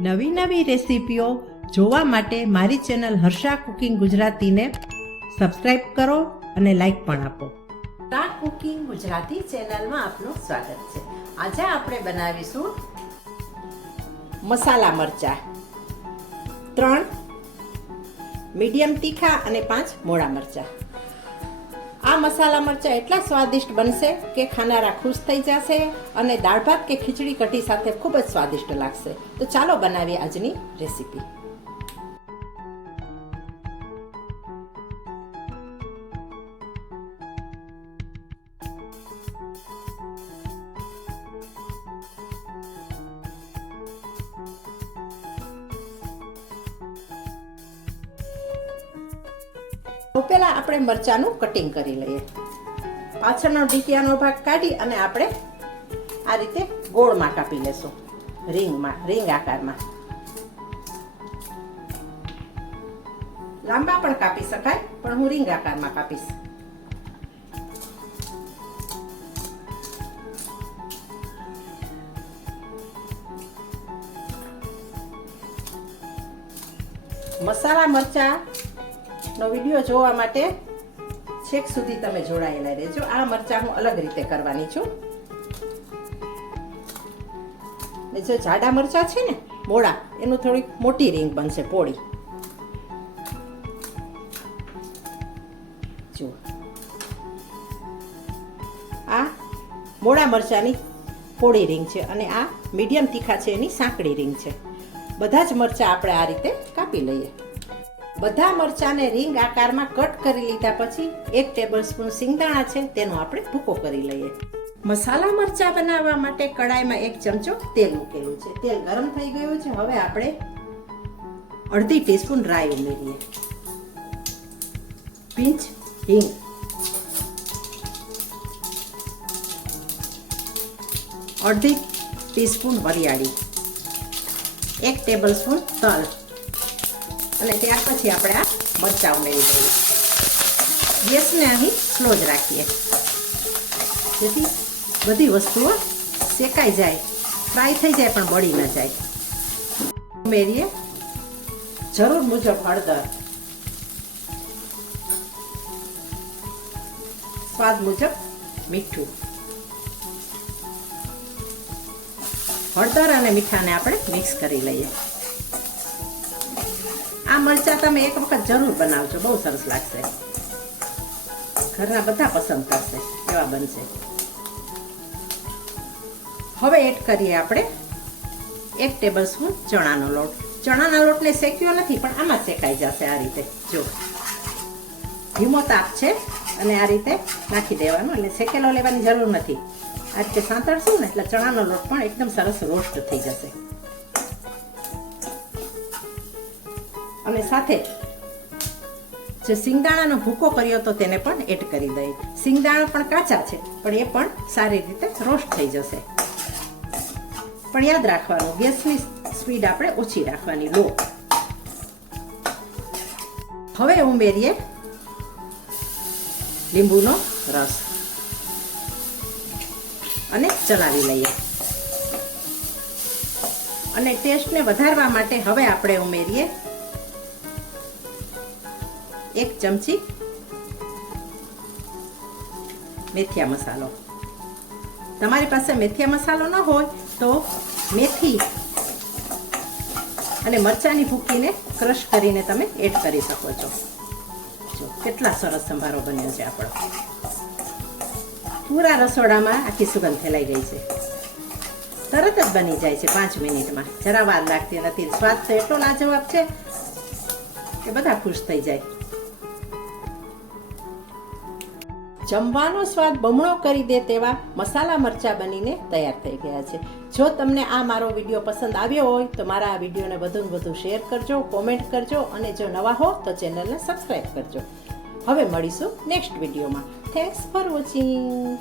નવી નવી રેસીપીઓ જોવા માટે મારી ચેનલ હર્ષા કુકિંગ ગુજરાતીને સબસ્ક્રાઇબ કરો અને લાઈક પણ આપો. સ્ટાર કુકિંગ ગુજરાતી ચેનલમાં આપનું સ્વાગત છે. આજે આપણે બનાવીશું મસાલા મરચા. ત્રણ મીડિયમ તીખા અને પાંચ મોડા મરચા. મસાલા મરચાં એટલા સ્વાદિષ્ટ બનશે કે ખાનારા ખુશ થઈ જશે અને દાળ ભાત કે ખીચડી કઢી સાથે ખૂબ જ સ્વાદિષ્ટ લાગશે. તો ચાલો બનાવીએ આજની રેસીપી. તો પહેલાં આપણે મરચાંનું કટિંગ કરી લઈએ. પાછળનો ઢીકિયાનો ભાગ કાઢી અને આપણે આ રીતે ગોળમાં કાપી લેશું રીંગમાં રીંગ આકારમાં. લાંબા પણ કાપી શકાય, પણ હું રીંગ આકારમાં કાપીશ. મસાલા મરચા નો વીડિયો જોવા માટે છેક સુધી તમે જોડાયેલા રહેજો. આ મરચાં હું અલગ રીતે કરવાની છું. ને જે જાડા મરચાં છે ને મોડા એનું થોડીક મોટી રીંગ બનશે, પોળી. જુઓ. આ મોડા મરચાંની પોળી રીંગ છે અને આ મીડિયમ તીખા છે એની સાંકડી રીંગ છે. બધા જ મરચાં આપણે આ રીતે કાપી લઈએ. બધા મરચાંને રીંગ આકારમાં કટ કરી લીધા પછી એક ટેબલ સ્પૂન સિંગદાણા છે, તેનો આપણે ભૂકો કરી લઈએ. મસાલા મરચાં બનાવવા માટે કડાઈમાં એક ચમચો તેલ મૂકેલું છે. તેલ ગરમ થઈ ગયું છે, હવે આપણે અડધી ટીસ્પૂન રાઈ ઉમેરીએ. પિંચ હિંગ. અડધી ટીસ્પૂન વરિયાળી. એક ટેબલ સ્પૂન તલ. અને ત્યાર પછી આપણે આ મરચાં ઉમેરી દઈએ. ગેસને અહીં સ્લો જ રાખીએ. જેથી બધી વસ્તુઓ શેકાઈ જાય, ફ્રાય થઈ જાય, પણ બળી ન જાય. ઉમેરીએ જરૂર મુજબ હળદર. સ્વાદ મુજબ મીઠું. હળદર અને મીઠાને આપણે મિક્સ કરી લઈએ. આ મરચા તમે એક વખત જરૂર બનાવજો, બહુ સરસ લાગશે. ઘરના બધા પસંદ કરશે, એવા બનશે. હવે એડ કરીએ આપણે એક ટેબલ સ્પૂન ચણાનો લોટ. ચણાના લોટને શેક્યો નથી, પણ આમાં શેકાઈ જશે આ રીતે. જો. ધીમો તાપ છે, અને આ રીતે નાખી દેવાનો, એટલે શેકેલો લેવાની જરૂર નથી. આ રીતે સાંતળશું ને, એટલે ચણાનો લોટ પણ એકદમ સરસ રોસ્ટ થઈ જશે. અને સાથે જે સિંગદાણાનો ભૂકો કર્યો તો તેને પણ એડ કરી દઈએ. સિંગદાણા પણ કાચા છે, પણ એ પણ સારી રીતે રોસ્ટ થઈ જશે. પણ યાદ રાખવાનું, ગેસની સ્પીડ આપણે ઓછી રાખવાની. લો. હવે ઉમેરીએ લીંબુનો રસ. અને ચલાવી લઈએ. અને ટેસ્ટને વધારવા માટે હવે આપણે ઉમેરીએ એક ચમચી મેથિયા મસાલો. તમારી પાસે મેથિયા મસાલો ન હોય તો મેથી અને મરચાંની ભૂકીને ક્રશ કરીને તમે એડ કરી શકો છો. જો, કેટલા સરસ સંભારો બન્યો છે આપણો. પૂરા રસોડામાં આખી સુગંધ ફેલાઈ ગઈ છે. તરત જ બની જાય છે પાંચ મિનિટમાં. જરા વાર લાગતી નથી. સ્વાદ તો એટલો લાજવાબ છે કે બધા ખુશ થઈ જાય. જમવાનો સ્વાદ બમણો કરી દે તેવા મસાલા મરચા બનીને તૈયાર થઈ ગયા છે. જો તમને આ મારો વીડિયો પસંદ આવ્યો હોય તો મારા આ વિડીયોને વધુને વધુ શેર કરજો, કોમેન્ટ કરજો અને જો નવા હો તો ચેનલને સબસ્ક્રાઈબ કરજો. હવે મળીશું નેક્સ્ટ વિડીયોમાં. Thanks for watching